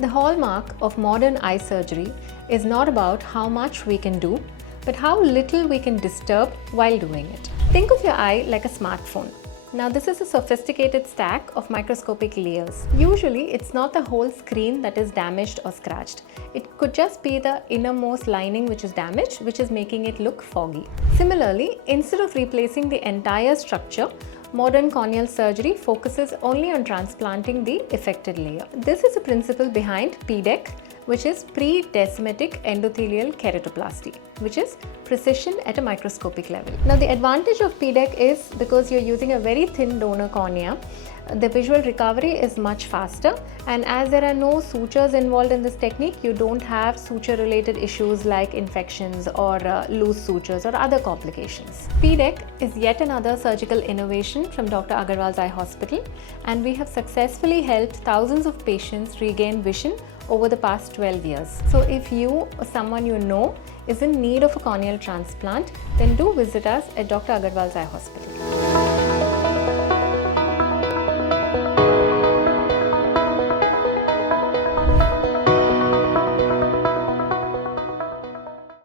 The hallmark of modern eye surgery is not about how much we can do, but how little we can disturb while doing it. Think of your eye like a smartphone. Now this is a sophisticated stack of microscopic layers. Usually it's not the whole screen that is damaged or scratched. It could just be the innermost lining which is damaged, which is making it look foggy. Similarly, instead of replacing the entire structure, modern corneal surgery focuses only on transplanting the affected layer. This is the principle behind PDEK, which is Pre-Descemet Endothelial Keratoplasty, which is precision at a microscopic level. Now the advantage of PDEK is because you're using a very thin donor cornea, the visual recovery is much faster, and as there are no sutures involved in this technique, you don't have suture related issues like infections or loose sutures or other complications. PDEK is yet another surgical innovation from Dr. Agarwals Eye Hospital, and we have successfully helped thousands of patients regain vision over the past 12 years. So if you or someone you know is in need of a corneal transplant, then do visit us at Dr. Agarwals Eye Hospital.